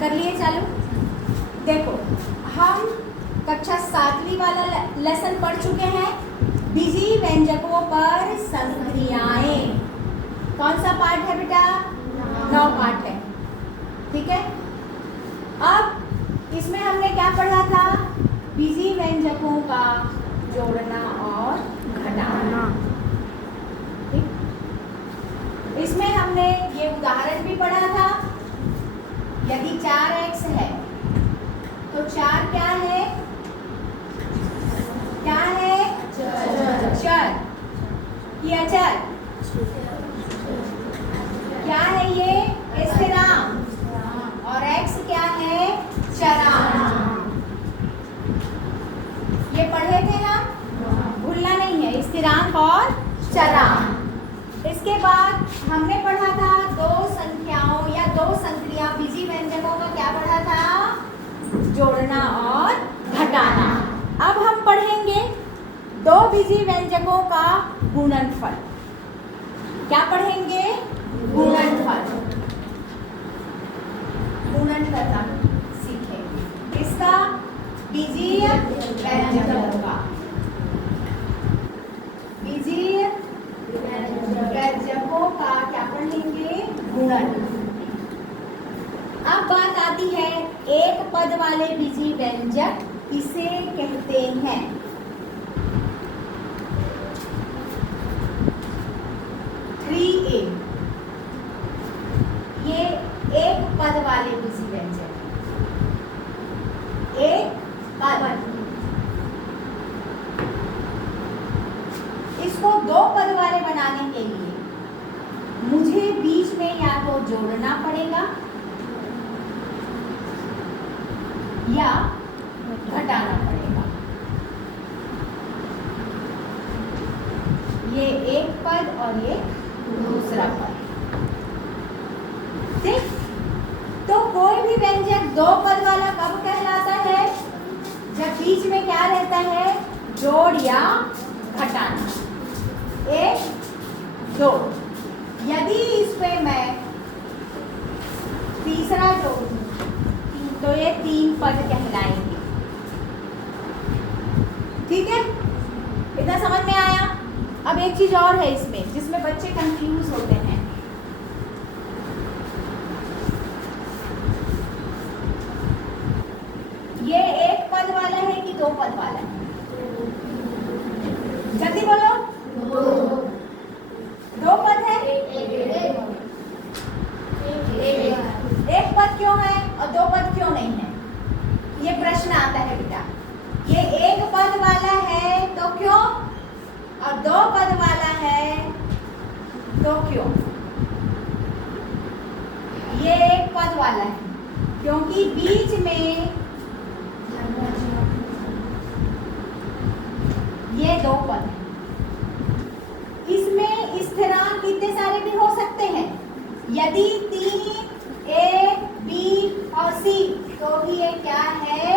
कर लिए चालू। देखो हम कक्षा 7वीं वाला लेसन पढ़ चुके हैं, बीजी व्यंजकों पर संक्रियाएं। कौन सा पार्ट है बेटा? 9 पार्ट है, ठीक है। अब इसमें हमने क्या पढ़ा था? बीजी व्यंजकों का जोड़ना और घटाना। इसमें हमने ये उदाहरण भी पढ़ा था। यदि 4x है तो 4 क्या है? क्या है? चर कि अचर? क्या है ये? स्थिरांक। और x क्या है? चरांक। ये पढ़े थे ना, भूलना नहीं है, स्थिरांक और चरांक। इसके बाद हमने पढ़ा था दो संख्याओं या दो संक्रिया बीजी व्यंजकों का क्या पढ़ा था? जोड़ना और घटाना। अब हम पढ़ेंगे दो बीजी व्यंजकों का गुणनफल। क्या पढ़ेंगे? गुणनफल। गुणनफल सीखेंगे किसका? बीजीय व्यंजकों का। बीजीय व्यंजकों का क्या पढ़ेंगे? गुणन। अब बात आती है एक पद वाले बीजी व्यंजक किसे कहते हैं? ये एक पद वाले बीजी व्यंजक, एक पद। इसको दो पद वाले बनाने के लिए मुझे बीच में या तो जोड़ना पड़ेगा या घटाना पड़ेगा। ये एक पद और ये दूसरा पद, ठीक। तो कोई भी व्यंजक दो पद वाला कब कहलाता है? जब बीच में क्या रहता है? जोड़ या घटाना। एक, दो। यदि इस पे मैं तीसरा जोड़ूं तो ये 3 पद कहलाएंगे, ठीक है। इतना समझ में आया? अब एक चीज और है इसमें जिसमें बच्चे कंफ्यूज होते हैं। ये एक पद वाला है कि दो पद वाला है? जल्दी बोलो। दो पद है? एक पद क्यों है और दो पद क्यों नहीं है? ये प्रश्न आता है बेटा। ये एक पद वाला है तो क्यों, और दो पद वाला है तो क्यों? ये एक पद वाला है क्योंकि बीच में ये दो पद है। इसमें स्थिरांक कितने सारे भी हो सकते हैं। यदि 3 A, B और C तो भी ये क्या है?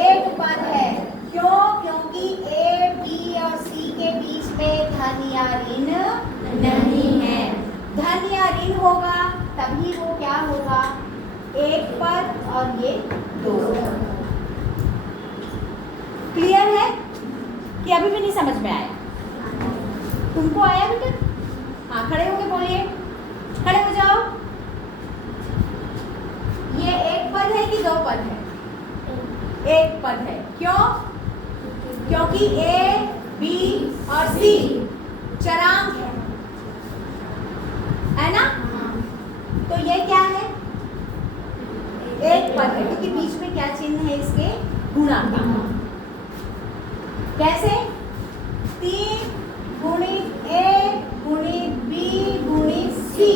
एक पद है। क्यों? क्योंकि A, B और C के बीच में धन या ऋण नहीं है। धन या ऋण होगा तभी वो क्या होगा? एक पद और ये दो। क्लियर है कि अभी भी नहीं समझ में आया? तुमको आया बेटा? हाँ, खड़े होके बोलिए। खड़े हो जाओ। ये एक पद है कि दो पद है? एक पद है। क्यों? क्योंकि A, B और C चरांक है ना? तो ये क्या है? एक पद है क्योंकि बीच में क्या चिन्ह है इसके? गुणा का। कैसे? 3 गुणित A गुणित B गुणित C।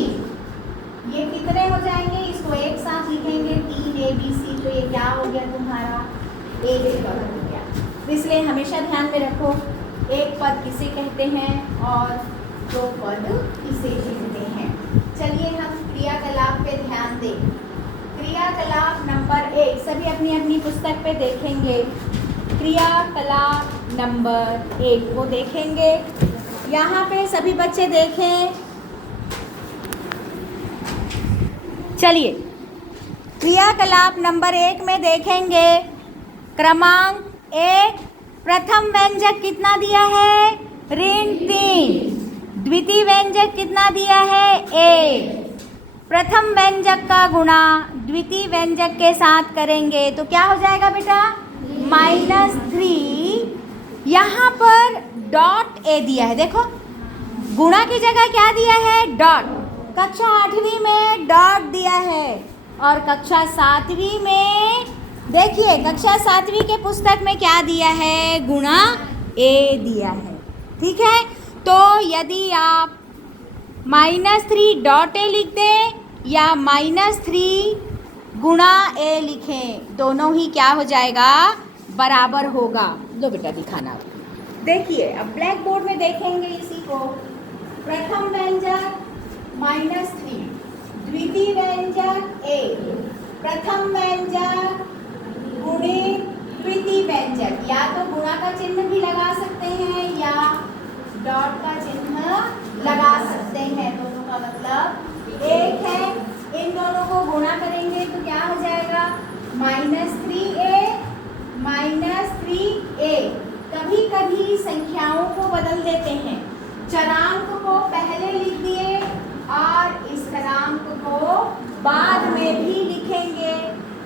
ये कितने हो जाएंगे? इसको एक साथ लिखेंगे 3ABC, तो ये क्या हो गया तुम्हारा? एक पद हो गया। इसलिए हमेशा ध्यान में रखो एक पद किसे कहते हैं और दो पद किसे कहते हैं। चलिए हम क्रियाकलाप पे ध्यान दें। क्रियाकलाप नंबर 1 सभी अपनी अपनी पुस्तक पे देखेंगे। क्रियाकलाप नंबर 1 वो देखेंगे। यहाँ पे सभी बच्चे देखें। चलिए क्रियाकलाप नंबर 1 में देखेंगे क्रमांक 1 प्रथम व्यंजक कितना दिया है ऋण 3, द्वितीय व्यंजक कितना दिया है 1। प्रथम व्यंजक का गुणा द्वितीय व्यंजक के साथ करेंगे तो क्या हो जाएगा बेटा -3। यहाँ पर डॉट ए दिया है, देखो गुणा की जगह क्या दिया है डॉट। कक्षा 8वीं में डॉट दिया है और कक्षा 7वीं में देखिए कक्षा 7वीं के पुस्तक में क्या दिया है गुणा ए दिया है। ठीक है, तो यदि आप -3 डॉट ए लिख दें या -3 गुणा ए लिखें, दोनों ही क्या हो जाएगा बराबर होगा। लो बेटा दिखाना, देखिए अब ब्लैक बोर्ड में देखेंगे इसी को। प्रथम व्यंजक -3, द्वितीय व्यंजक 1, प्रथम व्यंजक गुणित द्वितीय व्यंजक, या तो गुणा का चिन्ह भी लगा सकते हैं या डॉट का चिन्ह लगा सकते हैं, दोनों का मतलब एक है। इन दोनों को गुणा करेंगे तो क्या हो जाएगा -3a। कभी कभी संख्याओं को बदल देते हैं, चरांक को पहले लिख दिए और स्थिरांक को बाद में भी लिखेंगे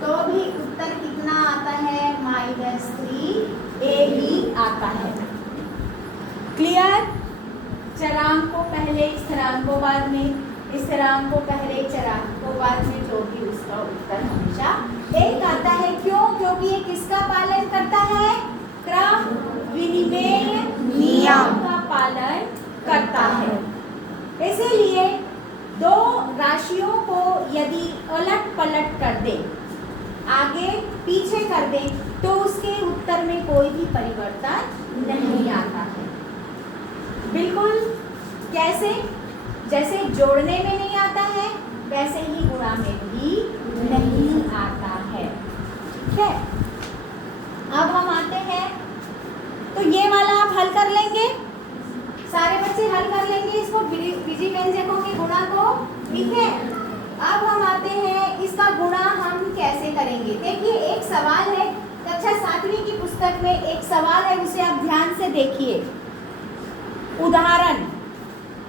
तो भी उत्तर कितना आता है -3a ही आता है। क्लियर? चरांक को पहले स्थिरांक को बाद में, स्थिरांक को पहले चरांक को बाद में, जो भी उसका उत्तर हमेशा एक आता है। क्यों? क्योंकि ये किसका पालन करता है क्रम विनिमेय नियम का पालन करता है। इसीलिए दो राशियों को यदि उलट पलट कर दें, आगे पीछे कर दें, तो उसके उत्तर में कोई भी परिवर्तन नहीं आता है। बिल्कुल कैसे? जैसे जोड़ने में नहीं आता है वैसे ही गुणा में भी नहीं आता है। ठीक है, अब हम आते हैं, तो ये वाला आप हल कर लेंगे, सारे बच्चे हल कर लेंगे इसको, बीजी व्यंजकों के गुणा को। ठीक है, अब हम आते हैं इसका गुणा हम कैसे करेंगे। देखिए एक सवाल है, कक्षा 7वीं की पुस्तक में एक सवाल है, उसे आप ध्यान से देखिए।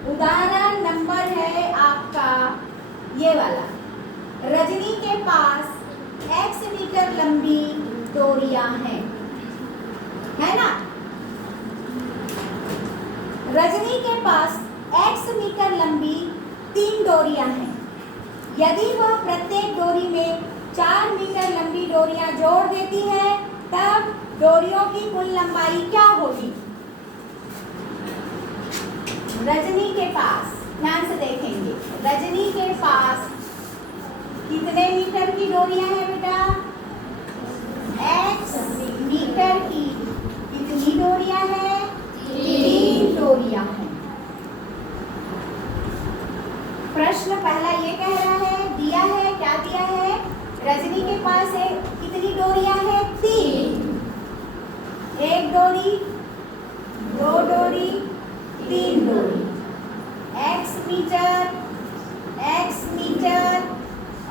उदाहरण नंबर है आपका ये वाला। रजनी के पास x मीटर लंबी डोरियां हैं, है ना। रजनी के पास x मीटर लंबी 3 डोरियां हैं। यदि वह प्रत्येक डोरी में 4 मीटर लंबी डोरियां जोड़ देती है तब डोरियों की कुल लंबाई क्या होगी। रजनी के पास, ध्यान से देखेंगे, रजनी के पास कितने मीटर की डोरियां हैं बेटा x मीटर की कितनी डोरियां हैं 3 डोरियां हैं। प्रश्न पहला ये कह रहा है, दिया है, क्या दिया है, रजनी के पास है कितनी डोरियां हैं 3, 1 डोरी, 2 डोरी, 3 डोरी, x मीटर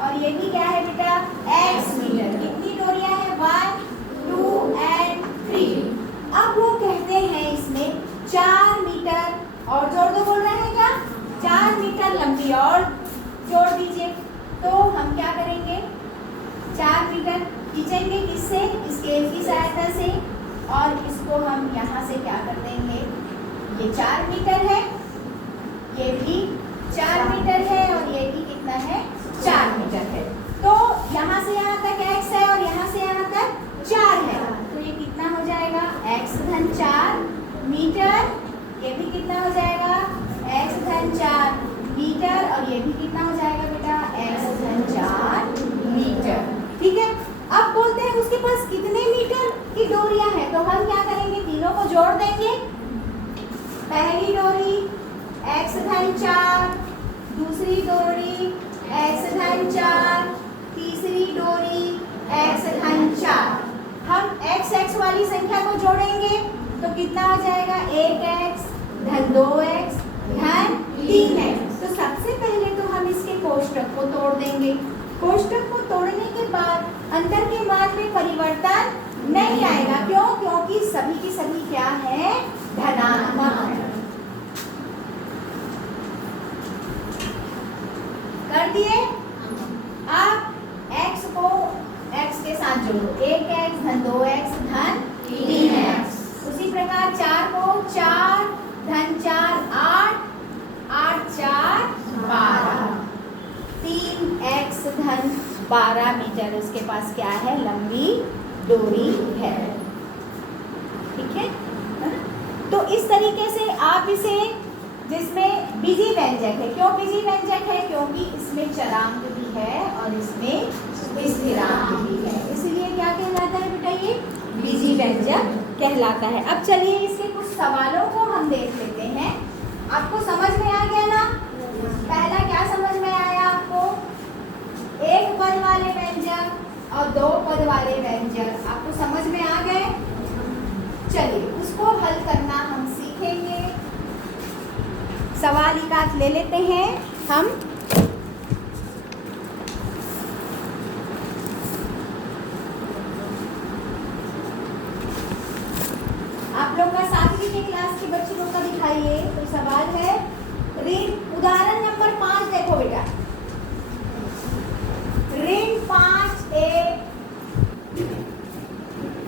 और ये भी क्या है बेटा x मीटर। कितनी डोरियां हैं 1, 2 and 3। अब वो कहते हैं इसमें 4 मीटर और जोड़ दो, बोल रहे हैं क्या 4 मीटर लंबी और जोड़ दीजिए। तो हम क्या करेंगे, 4 मीटर खींचेंगे किससे, स्केल की सहायता से, और इसको हम यहाँ से क्या कर देंगे, ये 4 मीटर है, ये भी 4 मीटर है और ये भी कितना है 4 मीटर है। तो यहाँ से यहाँ तक x है और यहाँ से यहाँ तक 4 है, तो ये कितना हो जाएगा x धन 4 मीटर, ये भी कितना हो जाएगा x धन 4 मीटर और ये भी कितना हो जाएगा बेटा x धन 4 मीटर। ठीक है, अब बोलते हैं उसके पास कितने मीटर की डोरियां हैं, तो हम क्या करेंगे, तीनों को जोड़ देंगे। पहली डोरी x धन 4, दूसरी डोरी x धन 4, तीसरी डोरी x धन 4। हम x वाली संख्या को जोड़ेंगे तो कितना हो जाएगा 1x धन 2x धन 3x। तो सबसे पहले तो हम इसके कोष्टक को तोड़ देंगे। कोष्टक को तोड़ने के बाद अंतर के मान में परिवर्तन नहीं आएगा। क्यों? क्योंकि सभी की सभी क्या है? धनात्मक है। कर दिए? अब x को x के साथ जोड़ो, 1x धन 2x धन 3x। उसी प्रकार 4 को 4 धन 4 8, 8 4 12, 3x धन 12 मीटर उसके पास क्या है? लंबी डोरी है। ठीक है? तो इस तरीके से आप इसे, जिसमें बीजी व्यंजक है, क्यों बीजी व्यंजक है? क्योंकि इसमें चरांक भी है और इसमें स्थिरांक भी है, इसलिए क्या कहलाता है बेटा? ये बीजी व्यंजक कहलाता है। अब चलिए इसके कुछ सवालों को हम देख लेते हैं। आपको समझ में आ गया ना? पहला क्या समझ में आया आपको? एक पद वाले व्यंजक और दो पद वाले व्यंजक आपको समझ में आ गए? चलिए उसको हल करना हम सीखेंगे। सवाल एक आध ले लेते हैं हम। आप लोग का 7वीं की क्लास के बच्चों लोग का दिखाइए। तो सवाल है, ऋण उदाहरण नंबर 5 देखो बेटा। ऋण 5a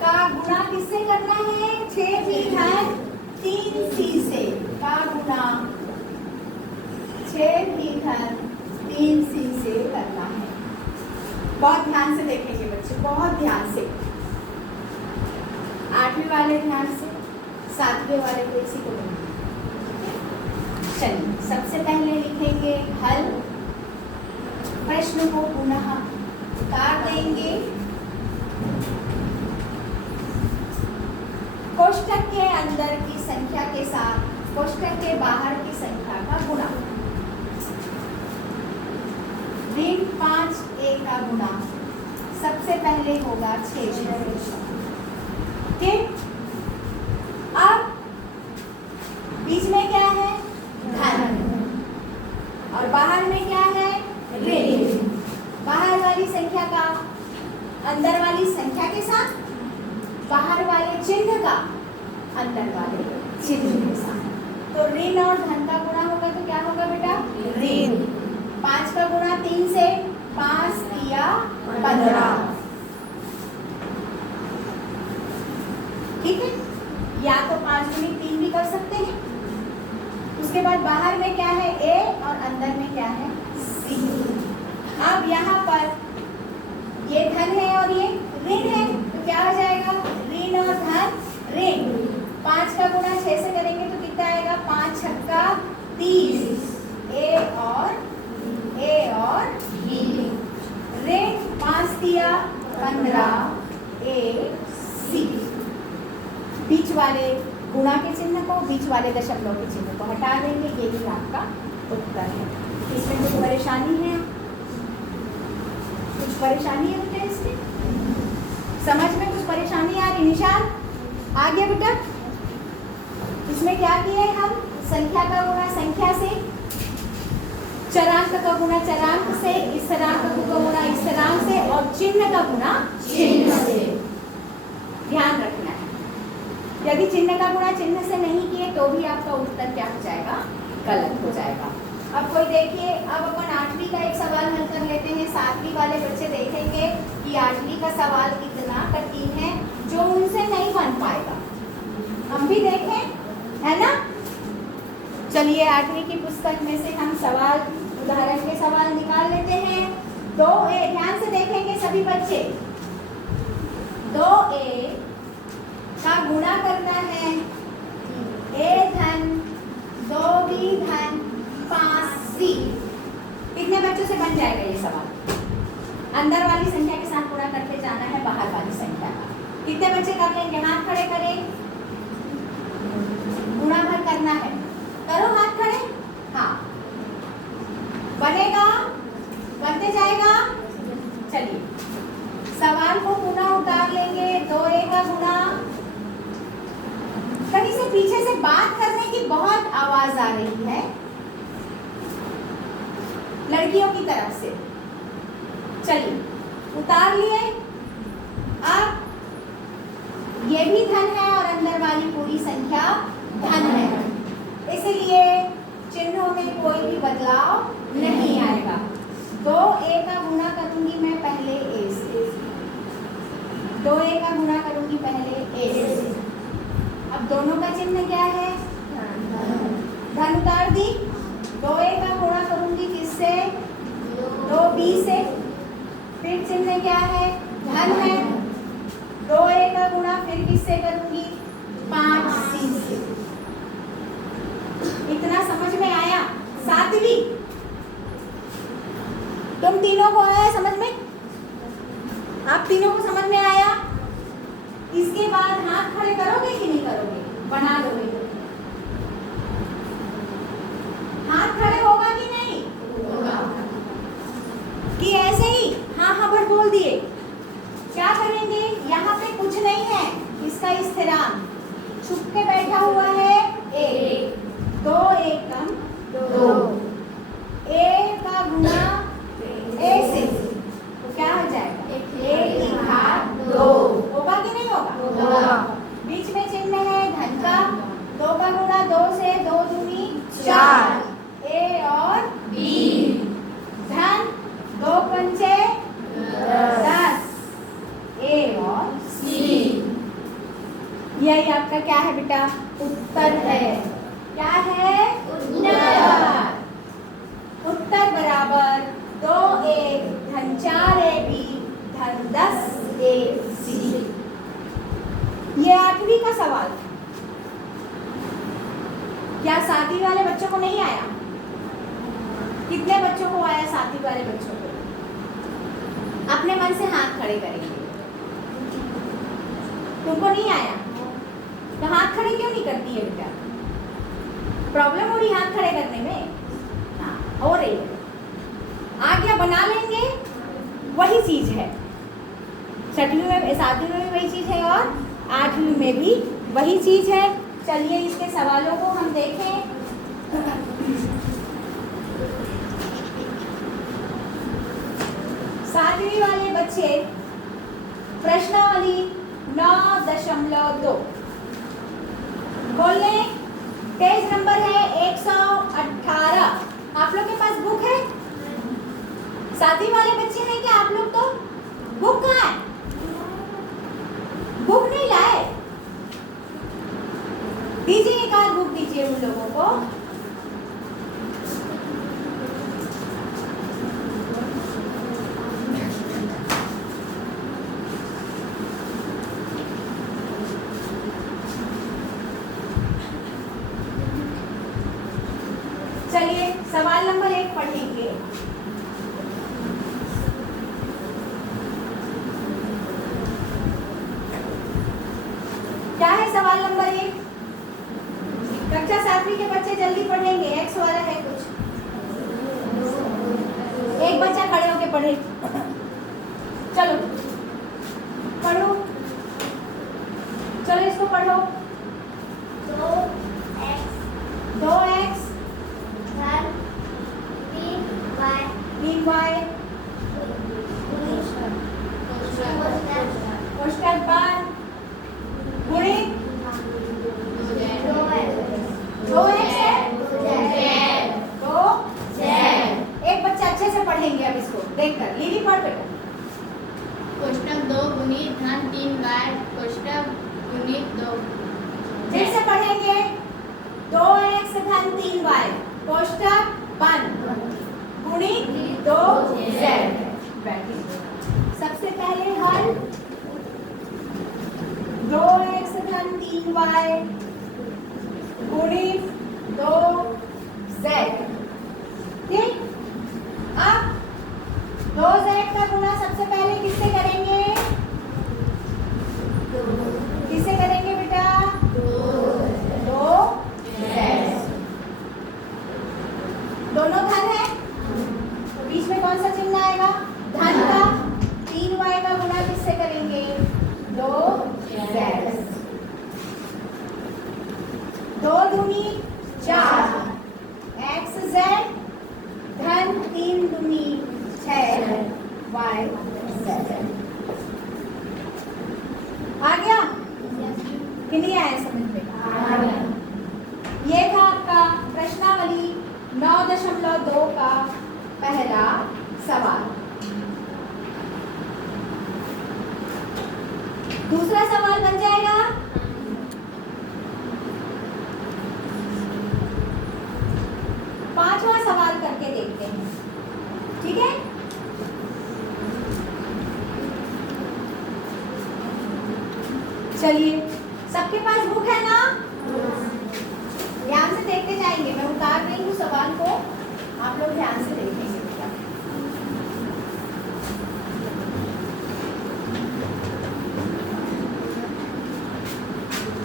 का गुणा किससे करना है? 6b धन 3c से का गुणा 6b धन 3c से करना है। बहुत ध्यान से देखेंगे बच्चे, बहुत ध्यान से। 8वीं वाले ध्यान से, 7वें वाले को इसी को लेंगे। चलिए सबसे पहले लिखेंगे हल। प्रश्न को पुनः उतार देंगे। कोष्टक के अंदर की संख्या के साथ कोष्टक के बाहर की संख्या का गुणा। ऋण 5a का गुणा सबसे पहले होगा 6। ठीक, अब बीच में क्या है? धन, और बाहर में क्या है? ऋण। बाहर वाली संख्या का अंदर वाली संख्या के साथ, बाहर वाले चिन्ह का अंदर वाले चिन्ह के साथ। तो ऋण और धन का गुणा होगा तो क्या होगा बेटा? ऋण। 5 का गुणा 3 से, 5 3 15। ठीक है, या तो 5 गुणित 3 भी कर सकते हैं। उसके बाद बाहर में क्या है? a और अंदर में क्या है? c। अब यहाँ पर ये धन है और ये ऋण है, तो क्या हो जाएगा? ऋण और धन ऋण। 5 का गुणा 6 से करेंगे तो कितना आएगा? 5 छक्का 30, a और b। ऋण 5 3 15, a c। बीच वाले गुणा के चिन्ह को, बीच वाले दशमलव के चिन्ह को हटा देंगे। ये भी आपका उत्तर है। इसमें कुछ परेशानी है? कुछ परेशानी है बेटा इसमें? समझ में कुछ परेशानी आ रही? निशान आ गया बेटा? इसमें क्या किया है हम? संख्या का गुणा संख्या से, चरांक का गुणा चरांक से, स्थिरांक का गुणा स्थिरांक से, और चिन्ह का गुणा चिन्ह से। ध्यान रखना है, यदि चिन्ह का गुणा चिन्ह से नहीं किए तो भी आपका उत्तर क्या हो जाएगा? गलत हो जाएगा। अब कोई देखिए, अब अपन 8वीं का एक सवाल हल कर लेते हैं। 7वीं वाले बच्चे देखेंगे कि 8वीं का सवाल कितना कठिन है, जो उनसे नहीं बन पाएगा। हम भी देखें, है ना? चलिए 8वीं की पुस्तक में से हम सवाल, उदाहरण के सवाल निकाल लेते हैं। 2a, ध्यान से देखेंगे सभी बच्चे। 2a का गुणा करना है a धन 2b धन 5c। कितने बच्चों से बन जाएगा ये सवाल? अंदर वाली संख्या के साथ गुणा करके जाना है बाहर वाली संख्या का। कितने बच्चे कर लेंगे? हाथ खड़े करें। गुणा भर करना है, करो हाथ खड़े। हाँ, बनेगा? बनते जाएगा। चलिए सवाल को पुनः उतार लेंगे। 2a का गुणा, कहीं से पीछे से बात करने की बहुत आवाज आ रही है लड़कियों की तरफ से। चलिए उतार लिए। अब ये भी धन है और अंदर वाली पूरी संख्या धन है, इसलिए चिन्हों में कोई भी बदलाव नहीं आएगा। 2a का गुणा करूंगी मैं पहले a से, 2a का गुणा करूंगी पहले a से। अब दोनों का चिन्ह क्या है? धन उतार दी। 2a का गुणा करूंगी किससे? 2b से। फिर चिन्ह क्या है? धन है। 2a का गुणा फिर किससे करूंगी? 5c से। इतना समझ में आया? सातवीं तुम तीनों को आया समझ में? आप तीनों को समझ में आया? इसके बाद हाथ खड़े करोगे कि नहीं करोगे? बना दोगे तो हाथ खड़े होगा कि नहीं होगा? कि ऐसे ही हाँ हाँ बट बोल दिए? क्या करेंगे? यहाँ पे कुछ नहीं है, इसका स्थिरांक छुप के बैठा हुआ है एक। 2 एकम 2, a का गुणा a से तो क्या हो जाएगा? 1 की घात 2 होगा कि नहीं होगा? बीच में चिन्ह है धन का। 2 का गुणा 2 से 2 दूनी 4, a और b। धन 2 पंचे 10, a और c। यही आपका क्या है बेटा? उत्तर है। क्या है? उत्तर। उत्तर बराबर 2a धन 4ab धन 10ac। ये 8वीं का सवाल। क्या 7वीं वाले बच्चों को नहीं आया? कितने बच्चों को आया 7वीं वाले बच्चों को? अपने मन से हाथ खड़े करेंगे। तुमको नहीं आया तो हाथ खड़े क्यों नहीं करती है बेटा? प्रॉब्लम हो रही हाथ खड़े करने में? हाँ हो रही है। आज्ञा बना लेंगे, वही चीज है। 6वीं में 7वीं में भी वही चीज है और 8वीं में भी वही चीज है। चलिए इसके सवालों को हम देखें। सातवीं वाले बच्चे प्रश्नावली 9.2 खोल लें। पेज नंबर है 118। आप लोग के पास बुक है? 7वीं वाले बच्चे हैं क्या आप लोग? तो बुक कहाँ है? बुक नहीं लाए? दीजिए एक आध बुक दीजिए उन लोगों को। चलिए सवाल नंबर 1 पढ़ेंगे। क्या है सवाल नंबर 1? कक्षा 7वीं के बच्चे जल्दी पढ़ेंगे। एक्स वाला है कुछ। एक बच्चा खड़े होके पढ़े। चलो पढ़ो, चलो इसको पढ़ो। 2x 3y कोष्ठक बंद गुणित 2x है तो एक बच्चा अच्छे से पढ़ेंगे। अब इसको देखकर लीली पढ़ बेटा। कोष्ठक 2 गुणित धन 3y कोष्ठक गुणित 2। फिर से पढ़ेंगे। 2x धन 3y कोष्ठक बंद गुणित 2z। बैठिए। सबसे पहले हल 2x धन 3y गुणित 2z। ठीक। अब 2z का गुणा सबसे पहले किससे करेंगे? किससे करेंगे बेटा? 2z। दोनों धन है तो बीच में कौन सा चिन्ह आएगा? धन का। 3y का गुणा किससे करेंगे? 2z। 2 दूनी 4 xz धन 3 दूनी 6y 7। आ गया कि नहीं आया समझ में? ये था आपका प्रश्नावली 9.2 का पहला सवाल। दूसरा सवाल बन जाएगा। पांचवा सवाल करके देखते हैं, ठीक है? चलिए, सबके पास बुक है ना? ध्यान से देखते जाएंगे, मैं उतार रही हूँ सवाल को, आप लोग ध्यान से देखेंगे।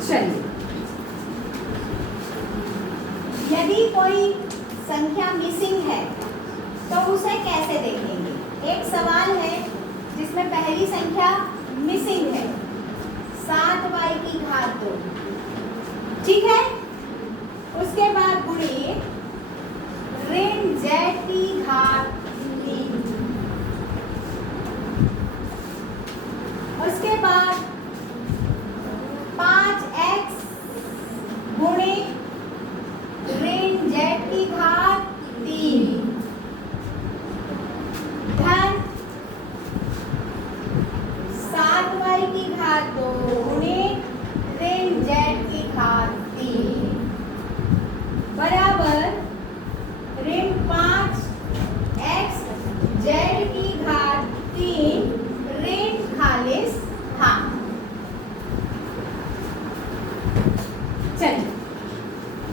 चलिए, यदि कोई संख्या मिसिंग है तो उसे कैसे देखेंगे? एक सवाल है जिसमें पहली संख्या मिसिंग है, 7y की घात 2, ठीक है? उसके बाद गुणित ऋण z की घात 3, उसके बाद 5x गुणित ऋण z की घात 3 धन 7y की घात 2 गुणित ऋण z की घात 3 बराबर ऋण 5x z की घात 3 ऋण 40 था। चलिए,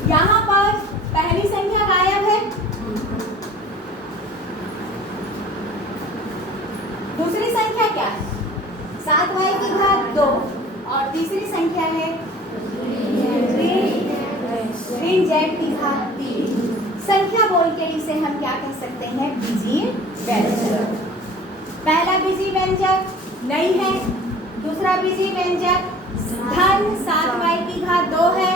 यहाँ पर पहली संख्या गायब है, दूसरी संख्या क्या है? 7y की घात 2 और तीसरी संख्या है ऋण z की घात 3। संख्या बोल के इसे हम क्या कह सकते हैं? बीजीय व्यंजक। पहला बीजीय व्यंजक नहीं है, दूसरा बीजीय व्यंजक धन 7y की घात 2 है,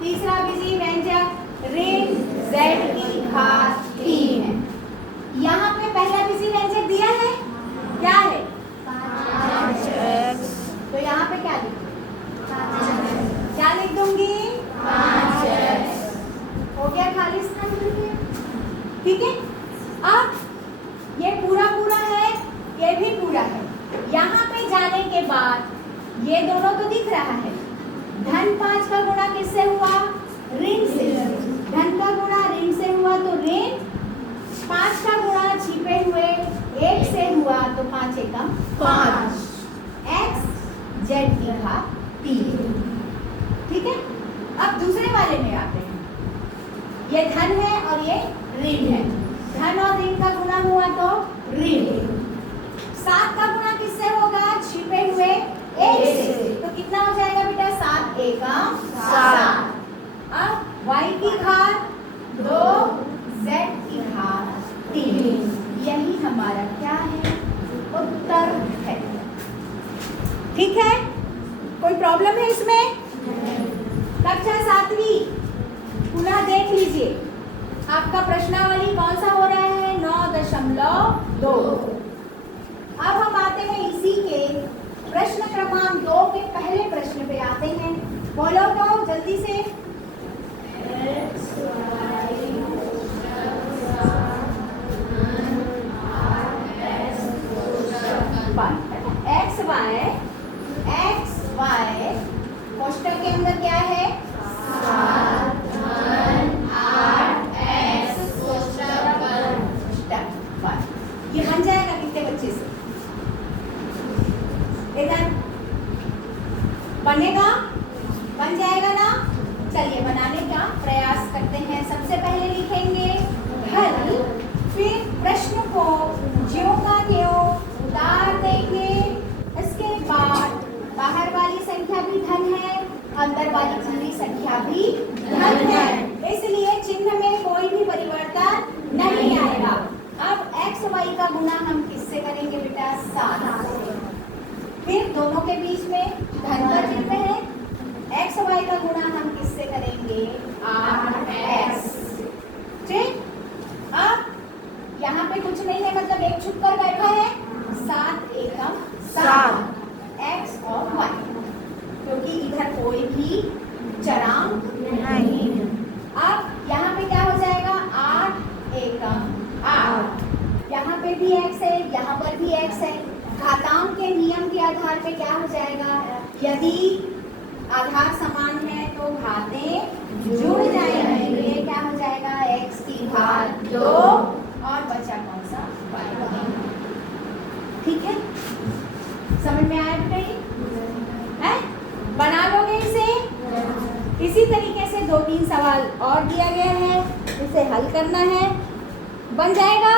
तीसरा बीजीय व्यंजक ऋण z की घात 3 है। यहाँ पे पहला बीजीय व्यंजक दिया है, क्या है? 5x। तो यहाँ पे क्या लिखूं? क्या लिख दूंगी? 5x। हो गया खाली स्थान, ठीक है? अब ये पूरा पूरा है, ये भी पूरा है। यहाँ पे जाने के बाद ये दोनों तो दिख रहा है। धन 5 का गुणा किससे हुआ? ऋण से। धन का गुणा ऋण से हुआ तो ऋण, 5 का गुणा छिपे हुए 1 से हुआ तो 5 एकम 5 x z की घात 3, ठीक है? अब दूसरे वाले में आते हैं। ये धन है और ये ऋण है। धन और ऋण का गुणा हुआ तो ऋण। 7 का गुणा किससे होगा? छिपे हुए 1 से। तो कितना हो जाएगा बेटा? 7 एकम 7। अब y की घात 2 z की घात 3, यही हमारा क्या है? उत्तर है। ठीक है? कोई प्रॉब्लम है इसमें? कक्षा 7वीं पुनः देख लीजिए, आपका प्रश्नावली कौन सा हो रहा है? 9.2। अब हम आते हैं इसी के प्रश्न क्रमांक 2 के पहले प्रश्न पे आते हैं। बोलो तो जल्दी से। एक्स वाई कोष्टक के अंदर क्या है? 7 धन 8 x कोष्टक पर। ये बन जाएगा कितने बच्चे से? इधर बनेगा? बन जाएगा ना? चलिए बनाने का प्रयास करते हैं। सबसे पहले लिखेंगे हल, फिर प्रश्न को ज्यों का त्यों उतार देंगे। इसके बाद बाहर वाली संख्या भी धन है, अंदर वाली पूरी संख्या भी धन है, इसलिए चिन्ह में कोई भी परिवर्तन नहीं आएगा। अब x y का गुणा हम किससे करेंगे बेटा? 7। फिर दोनों के बीच में धन का चिन्ह है, x y का गुणा हम किससे करेंगे? 8x। ठीक? अब यहाँ पे कुछ नहीं है, मतलब एक छुप कर बैठा है, भी x है, यहाँ पर भी x है। घातांक के नियम के आधार पे क्या हो जाएगा, यदि आधार समान है तो घातें जुड़ जाएंगे। ये क्या हो जाएगा, x की घात 2 और बचा कौन सा, y। ठीक है, समझ में आया बेटा? ये है, बना लोगे इसे। इसी तरीके से 2-3 सवाल और दिया गया है, इसे हल करना है, बन जाएगा।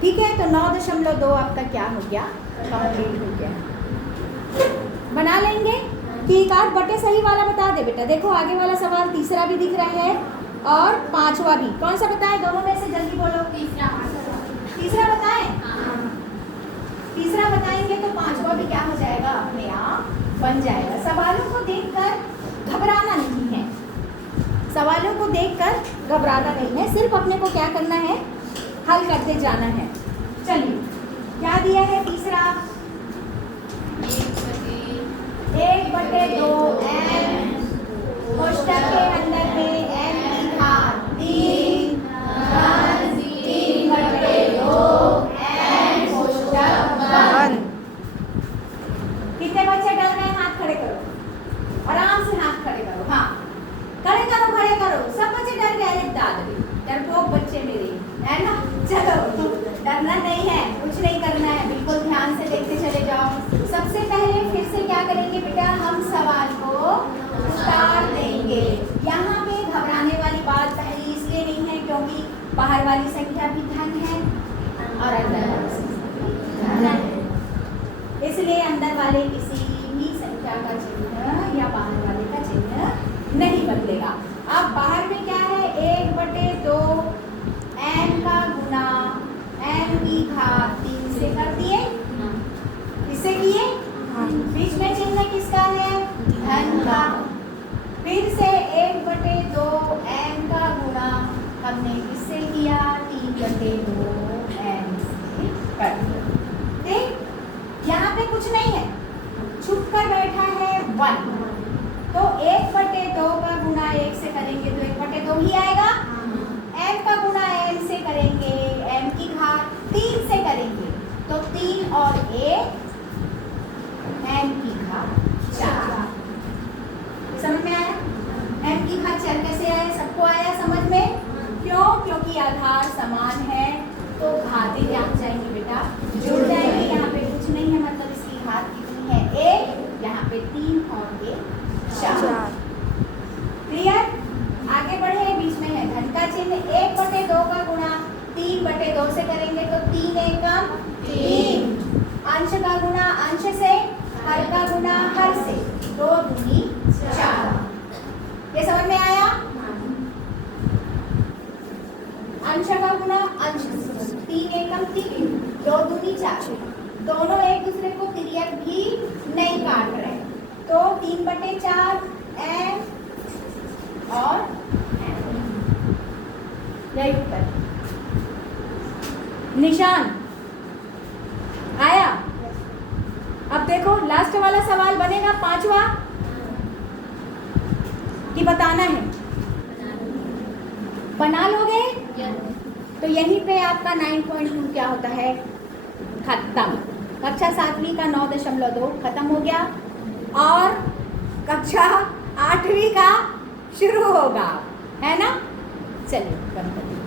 ठीक है, तो 9.2 आपका क्या हो गया, कंप्लीट हो गया। बना लेंगे कि एक 8 बटे सही वाला बता दे बेटा। देखो आगे वाला सवाल तीसरा भी दिख रहा है और पांचवा भी। कौन सा बताए दोनों में से, जल्दी बोलो। तीसरा बताएं। तीसरा बताएंगे तो पांचवा भी क्या हो जाएगा, अपने आप बन जाएगा। सवालों को देखकर घबराना नहीं है, सवालों को देखकर घबराना नहीं है, सिर्फ अपने को क्या करना है, हल करते जाना है। चलिए, क्या दिया है तीसरा, 1/2 n, कोष्ठक के अंदर में n की घात 3 3/2 n कोष्ठक बंद। कितने बच्चे डर गए, हाथ खड़े करो, आराम से हाथ खड़े करो। हाँ, खड़े करो, खड़े करो। सब बच्चे डर गए, अरे दादी डरपोक बच्चे मेरे, है ना। चलो, डरना नहीं है, कुछ नहीं करना है, बिल्कुल ध्यान से देखते चले जाओ। सबसे पहले फिर से क्या करेंगे बेटा, हम सवाल को उतार देंगे। यहाँ पे घबराने वाली बात पहली इसलिए नहीं है क्योंकि बाहर वाली संख्या भी धन है और अंदर वाली संख्या भी धन है, इसलिए अंदर वाले किसी भी संख्या का चिन्ह या बाहर वाले का चिन्ह नहीं बदलेगा। अब बाहर में क्या है, 1/2 n का गुना n की घात 3 से कर दिए, किससे किए, बीच में चिन्ह किसका है, धन का। फिर से 1/2 n का गुना हमने किससे किया, 3/2 n से कर दिया। देख, यहाँ पे कुछ नहीं है, छुप कर बैठा है 1, तो 1/2 का गुना 1 से करेंगे तो 1/2 ही आएगा। m का गुना n से करेंगे, m की घात 3 से करेंगे तो 3 और 1 m की घात 4। समझ में आया, m की घात 4 कैसे आया, सबको आया समझ में? क्यों, क्योंकि आधार समान है तो घातें क्या हो जाएंगी बेटा, जुड़ जाएंगी। यहाँ पे कुछ नहीं है, मतलब इसकी घात कितनी है, 1, यहाँ पे 3 और 1 4। क्लियर, आगे बढ़े, बीच में है धन का चिन्ह। 1/2 का गुणा 3/2 से करेंगे तो 3 एकम 3, अंश का गुणा अंश से, हर का गुणा हर से, 2 दूनी 4। ये समझ में आया, अंश का गुणा अंश से, 3 एकम 3, 2 दूनी 4। दोनों एक दूसरे को तिर्यक भी नहीं काट रहे, तो 3/4 n और यही उत्तर। निशान आया। अब देखो लास्ट वाला सवाल बनेगा पांचवा, कि बताना है, बना लोगे तो यहीं पे आपका 9.2 क्या होता है, खत्म। कक्षा 7वीं का 9.2 खत्म हो गया और कक्षा 8वीं का शुरू होगा, है ना। चलिए बंद करिए।